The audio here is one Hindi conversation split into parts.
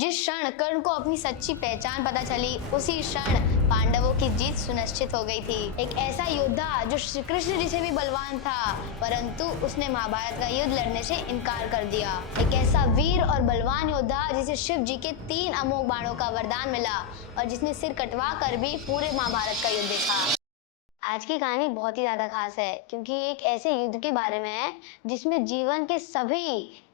जिस क्षण कर्ण को अपनी सच्ची पहचान पता चली, उसी क्षण पांडवों की जीत सुनिश्चित हो गई थी। एक ऐसा योद्धा जो श्री कृष्ण जी से भी बलवान था, परंतु उसने महाभारत का युद्ध लड़ने से इनकार कर दिया। एक ऐसा वीर और बलवान योद्धा जिसे शिव जी के 3 अमोघ बाणों का वरदान मिला और जिसने सिर कटवा कर भी पूरे महाभारत का युद्ध देखा। आज की कहानी बहुत ही ज्यादा खास है क्योंकि एक ऐसे युद्ध के बारे में है जिसमें जीवन के सभी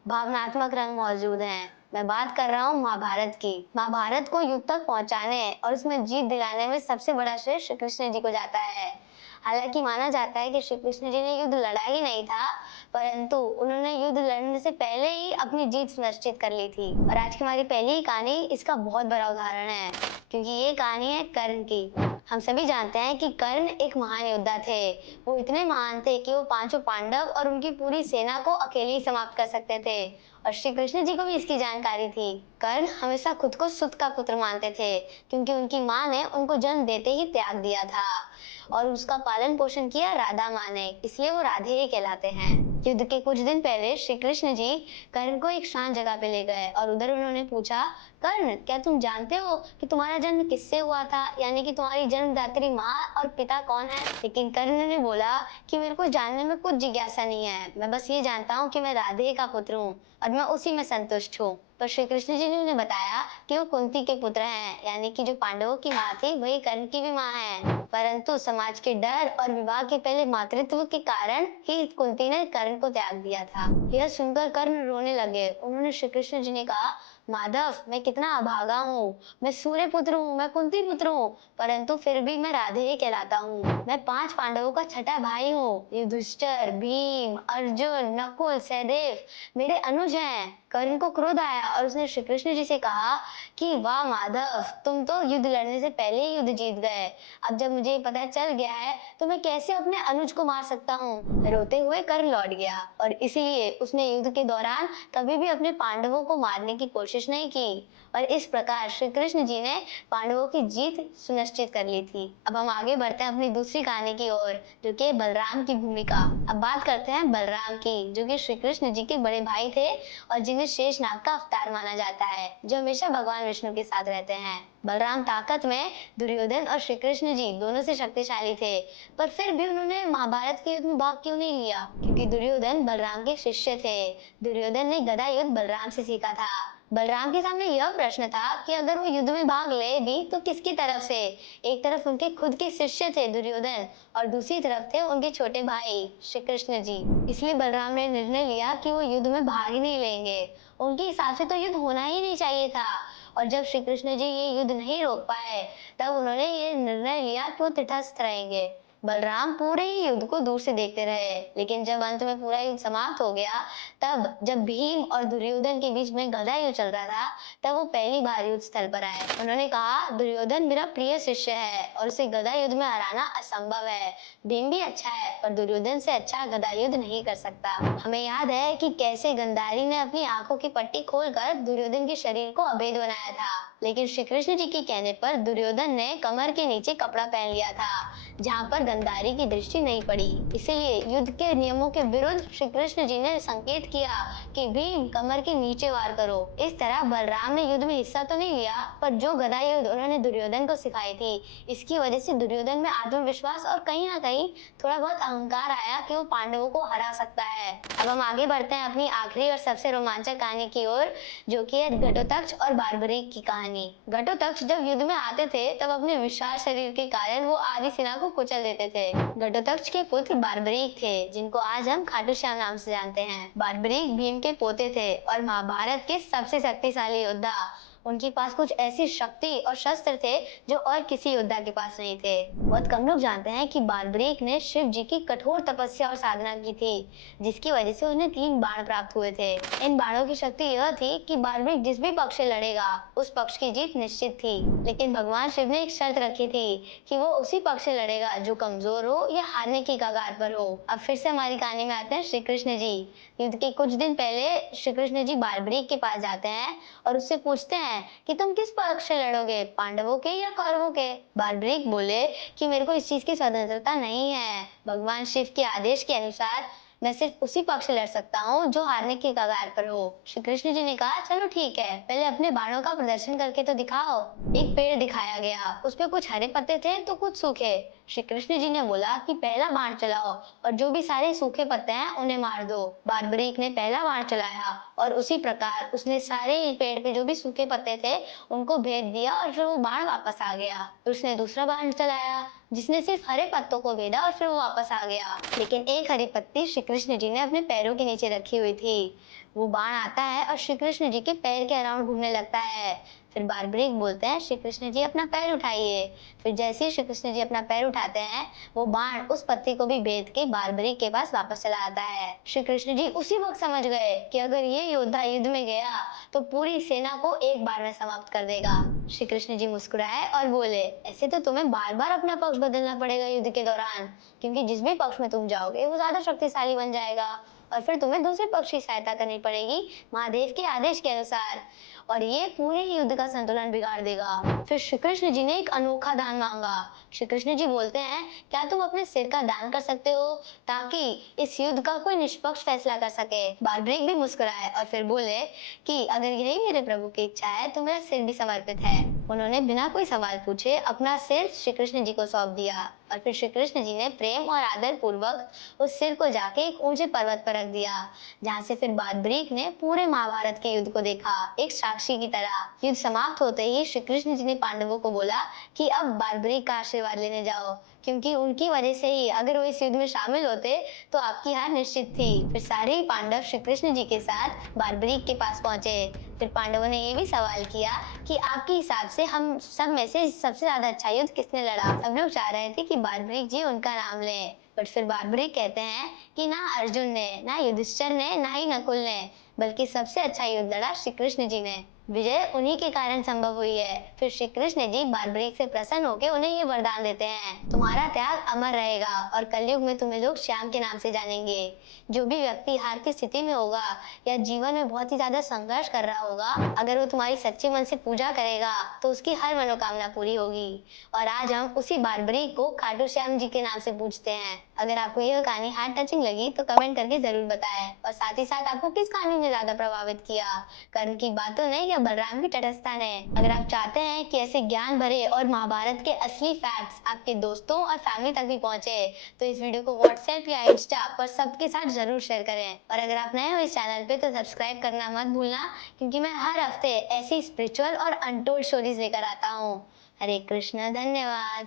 भावनात्मक रंग मौजूद हैं। मैं बात कर रहा हूँ महाभारत की। महाभारत को युद्ध तक पहुंचाने और उसमें जीत दिलाने में सबसे बड़ा श्रेय श्री कृष्ण जी को जाता है। हालांकि माना जाता है कि श्री कृष्ण जी ने युद्ध लड़ा ही नहीं था, परंतु उन्होंने युद्ध लड़ने से पहले ही अपनी जीत सुनिश्चित कर ली थी। और आज की हमारी पहली कहानी इसका बहुत बड़ा उदाहरण है क्योंकि ये कहानी है कर्ण की। हम सभी जानते हैं कि कर्ण एक महान योद्धा थे। वो इतने महान थे कि वो 5 पांडव और उनकी पूरी सेना को अकेले ही समाप्त कर सकते थे और श्री कृष्ण जी को भी इसकी जानकारी थी। कर्ण हमेशा खुद को सुत का पुत्र मानते थे क्योंकि उनकी माँ ने उनको जन्म देते ही त्याग दिया था और उसका पालन पोषण किया राधा माँ ने, इसलिए वो राधे ही कहलाते हैं। युद्ध के कुछ दिन पहले श्री कृष्ण जी कर्ण को एक शांत जगह पे ले गए और उधर उन्होंने पूछा, कर्ण, क्या तुम जानते हो कि तुम्हारा जन्म किससे हुआ था, यानी कि तुम्हारी जन्मदात्री माँ और पिता कौन है? लेकिन कर्ण ने बोला कि मेरे को जानने में कुछ जिज्ञासा नहीं है, मैं बस ये जानता हूँ कि मैं राधे का पुत्र हूँ और मैं उसी में संतुष्ट हूँ। पर श्री कृष्ण जी ने उन्हें बताया कि वो कुंती के पुत्र हैं, यानी कि जो पांडवों की माँ थी वही कर्ण की भी माँ है। परंतु समाज के डर और विवाह के पहले मातृत्व के कारण ही कुंती ने कर्ण को त्याग दिया था। यह सुनकर कर्ण रोने लगे। उन्होंने श्री कृष्ण जी ने कहा, माधव, मैं कितना अभागा हूँ, मैं सूर्य पुत्र हूँ, मैं कुंती पुत्र हूँ, परंतु फिर भी मैं राधे ही कहलाता हूँ। मैं 5 पांडवों का छठा भाई हूँ। युधिष्ठिर, भीम, अर्जुन, नकुल, सहदेव मेरे अनुज हैं। कर्ण को क्रोध आया और उसने श्री कृष्ण जी से कहा कि वाह माधव, तुम तो युद्ध लड़ने से पहले ही युद्ध जीत गए। अब जब मुझे पता चल गया है तो मैं कैसे अपने अनुज को मार सकता हूँ? रोते हुए कर्ण लौट गया और इसीलिए उसने युद्ध के दौरान कभी भी अपने पांडवों को मारने की कोशिश नहीं की और इस प्रकार श्री कृष्ण जी ने पांडवों की जीत सुनिश्चित कर ली थी। अब हम आगे बढ़ते हैं अपनी दूसरी कहानी की ओर, जो कि बलराम की भूमिका। अब बात करते हैं बलराम की, जो कि श्री कृष्ण जी के बड़े भाई थे और जिन्हें शेषनाग का अवतार माना जाता है, जो हमेशा भगवान विष्णु के साथ रहते हैं। बलराम ताकत में दुर्योधन और श्री कृष्ण जी दोनों से शक्तिशाली थे, पर फिर भी उन्होंने महाभारत के युद्ध में भाग क्यों नहीं लिया? क्योंकि दुर्योधन बलराम के शिष्य थे। दुर्योधन ने गदा युद्ध बलराम से सीखा था। बलराम के सामने यह प्रश्न था कि अगर वो युद्ध में भाग ले भी तो किसकी तरफ से? एक तरफ उनके खुद के शिष्य थे दुर्योधन और दूसरी तरफ थे उनके छोटे भाई श्री कृष्ण जी। इसलिए बलराम ने निर्णय लिया कि वो युद्ध में भाग ही नहीं लेंगे। उनके हिसाब से तो युद्ध होना ही नहीं चाहिए था और जब श्री कृष्ण जी ये युद्ध नहीं रोक पाए तब उन्होंने ये निर्णय लिया कि वो तटस्थ रहेंगे। बलराम पूरे ही युद्ध को दूर से देखते रहे, लेकिन जब अंत में पूरा युद्ध समाप्त हो गया, तब जब भीम और दुर्योधन के बीच में गदा युद्ध चल रहा था, तब वो पहली बार युद्ध स्थल पर आए। उन्होंने कहा, दुर्योधन मेरा प्रिय शिष्य है और उसे गदा युद्ध में हराना असंभव है। भीम भी अच्छा है पर दुर्योधन से अच्छा गदा युद्ध नहीं कर सकता। हमें याद है कि कैसे गंधारी ने अपनी आंखों की पट्टी खोलकर दुर्योधन के शरीर को अभेद बनाया था, लेकिन श्री कृष्ण जी के कहने पर दुर्योधन ने कमर के नीचे कपड़ा पहन लिया था जहाँ पर गंधारी की दृष्टि नहीं पड़ी। इसीलिए युद्ध के नियमों के विरुद्ध श्री कृष्ण जी ने संकेत किया कि भीम, कमर के नीचे वार करो। इस तरह बलराम ने युद्ध में हिस्सा तो नहीं लिया, पर जो गदा युद्ध उन्होंने दुर्योधन को सिखाई थी, इसकी वजह से दुर्योधन में आत्मविश्वास और कहीं ना कहीं थोड़ा बहुत अहंकार आया कि वो पांडवों को हरा सकता है। अब हम आगे बढ़ते हैं अपनी आखिरी और सबसे रोमांचक कहानी की ओर, जो कि है घटोत्कच और बार्बरीक की कहानी। घटोत्कच जब युद्ध में आते थे तब अपने विशाल शरीर के कारण वो आधी सेना को कुचल देते थे। घटोत्कच के पुत्र बार्बरीक थे, जिनको आज हम खाटू श्याम नाम से जानते हैं। बार्बरीक भीम के पोते थे और महाभारत के सबसे शक्तिशाली योद्धा। उनके पास कुछ ऐसी शक्ति और शस्त्र थे जो और किसी योद्धा के पास नहीं थे। बहुत कम लोग जानते हैं कि बार्बरीक ने शिव जी की कठोर तपस्या और साधना की थी, जिसकी वजह से उन्हें 3 बाण प्राप्त हुए थे। इन बाणों की शक्ति यह थी कि बार्बरीक जिस भी पक्ष से लड़ेगा उस पक्ष की जीत निश्चित थी, लेकिन भगवान शिव ने एक शर्त रखी थी कि वो उसी पक्ष से लड़ेगा जो कमजोर हो या हारने की कगार पर हो। अब फिर से हमारी कहानी में आते हैं श्री कृष्ण जी। युद्ध के कुछ दिन पहले श्री कृष्ण जी बार्बरीक के पास जाते हैं और उससे पूछते हैं कि तुम किस पक्ष से लड़ोगे, पांडवों के या कौरवों के? बार्बरीक बोले कि मेरे को इस चीज की स्वतंत्रता नहीं है। भगवान शिव के आदेश के अनुसार मैं सिर्फ उसी पक्ष से लड़ सकता हूँ जो हारने की कगार पर हो। श्री कृष्ण जी ने कहा, चलो ठीक है, पहले अपने बाणों का प्रदर्शन करके तो दिखाओ। एक पेड़ दिखाया गया, उस पे कुछ हरे पत्ते थे तो कुछ सूखे। श्री कृष्ण जी ने बोला कि पहला बाण चलाओ और जो भी सारे सूखे पत्ते हैं उन्हें मार दो। बारबरीक ने पहला बाण चलाया और उसी प्रकार उसने सारे पेड़ पे जो भी सूखे पत्ते थे उनको भेद दिया और फिर वो बाण वापस आ गया। फिर उसने दूसरा बाण चलाया जिसने सिर्फ हरे पत्तों को भेदा और फिर वो वापस आ गया। लेकिन एक हरी पत्ती श्री कृष्ण जी ने अपने पैरों के नीचे रखी हुई थी। वो बाण आता है और श्री कृष्ण जी के पैर के अराउंड घूमने लगता है। फिर बारबरीक बोलते हैं, श्री कृष्ण जी अपना पैर उठाइए। फिर जैसे ही श्री कृष्ण जी अपना पैर उठाते हैं, वो बाण उस पत्ती को भी भेद के बारबरीक के पास वापस चला आता है। श्री कृष्ण जी उसी वक्त समझ गए कि अगर ये योद्धा युद्ध में गया तो पूरी सेना को एक बार में समाप्त कर देगा। श्री कृष्ण जी मुस्कुराए और बोले, ऐसे तो तुम्हें बार बार अपना पक्ष बदलना पड़ेगा युद्ध के दौरान, क्योंकि जिस भी पक्ष में तुम जाओगे वो ज्यादा शक्तिशाली बन जाएगा और फिर तुम्हें दूसरे पक्ष की सहायता करनी पड़ेगी महादेव के आदेश के अनुसार, और ये पूरे युद्ध का संतुलन बिगाड़ देगा। फिर श्री कृष्ण जी ने एक अनोखा दान मांगा। श्री कृष्ण जी बोलते हैं, क्या तुम अपने सिर का दान कर सकते हो ताकि इस युद्ध का कोई निष्पक्ष फैसला कर सके। बारबरीक भी मुस्कुराए और फिर बोले कि अगर यही मेरे प्रभु की इच्छा है तो मेरा सिर भी समर्पित है। उन्होंने बिना कोई सवाल पूछे अपना सिर श्री कृष्ण जी को सौंप दिया और फिर श्री कृष्ण जी ने प्रेम और आदर पूर्वक उस सिर को जाके एक ऊंचे पर्वत पर रख दिया, जहाँ से फिर बारबरीक ने पूरे महाभारत के युद्ध को देखा एक साक्षी की तरह। युद्ध समाप्त होते ही श्री कृष्ण जी ने पांडवों को बोला कि अब बारबरीक का आशीर्वाद लेने जाओ, क्योंकि उनकी वजह से ही अगर वो इस युद्ध में शामिल होते तो आपकी हार निश्चित थी। फिर सारे ही पांडव श्री कृष्ण जी के साथ बारबरीक के पास पहुंचे। फिर पांडवों ने ये भी सवाल किया कि आपके हिसाब से हम सब में से सबसे ज्यादा अच्छा युद्ध किसने लड़ा। सब लोग चाह रहे थे कि बारबरीक जी उनका नाम लें, बट फिर बारबरीक कहते हैं कि ना अर्जुन ने, ना युधिष्ठिर ने, ना ही नकुल ने, बल्कि सबसे अच्छा युद्ध लड़ा श्री कृष्ण जी ने। विजय उन्हीं के कारण संभव हुई है। फिर श्री कृष्ण जी बारबरीक से प्रसन्न होकर उन्हें ये वरदान देते हैं, तुम्हारा त्याग अमर रहेगा और कलयुग में तुम्हें लोग श्याम के नाम से जानेंगे। जो भी व्यक्ति हार की स्थिति में होगा या जीवन में बहुत ही ज्यादा संघर्ष कर रहा होगा, अगर वो तुम्हारी सच्चे मन से पूजा करेगा तो उसकी हर मनोकामना पूरी होगी। और आज हम उसी बारबरीक को खाटू श्याम जी के नाम से पूजते हैं। अगर आपको यह कहानी हार्ट टचिंग लगी तो कमेंट करके जरूर बताएं, और साथ ही साथ आपको किस कहानी ने ज्यादा प्रभावित किया, कर्ण की बातों ने या बलराम की तटस्थता ने। अगर आप चाहते हैं कि ऐसे ज्ञान भरे और महाभारत के असली फैक्ट्स आपके दोस्तों और फैमिली तक भी पहुंचे तो इस वीडियो को व्हाट्सएप या इंस्टा पर सबके साथ जरूर शेयर करें। और अगर आप नए हो इस चैनल पे तो सब्सक्राइब करना मत भूलना, क्योंकि मैं हर हफ्ते ऐसी स्पिरिचुअल और अनटोल्ड स्टोरीज लेकर आता हूँ। हरे कृष्ण, धन्यवाद।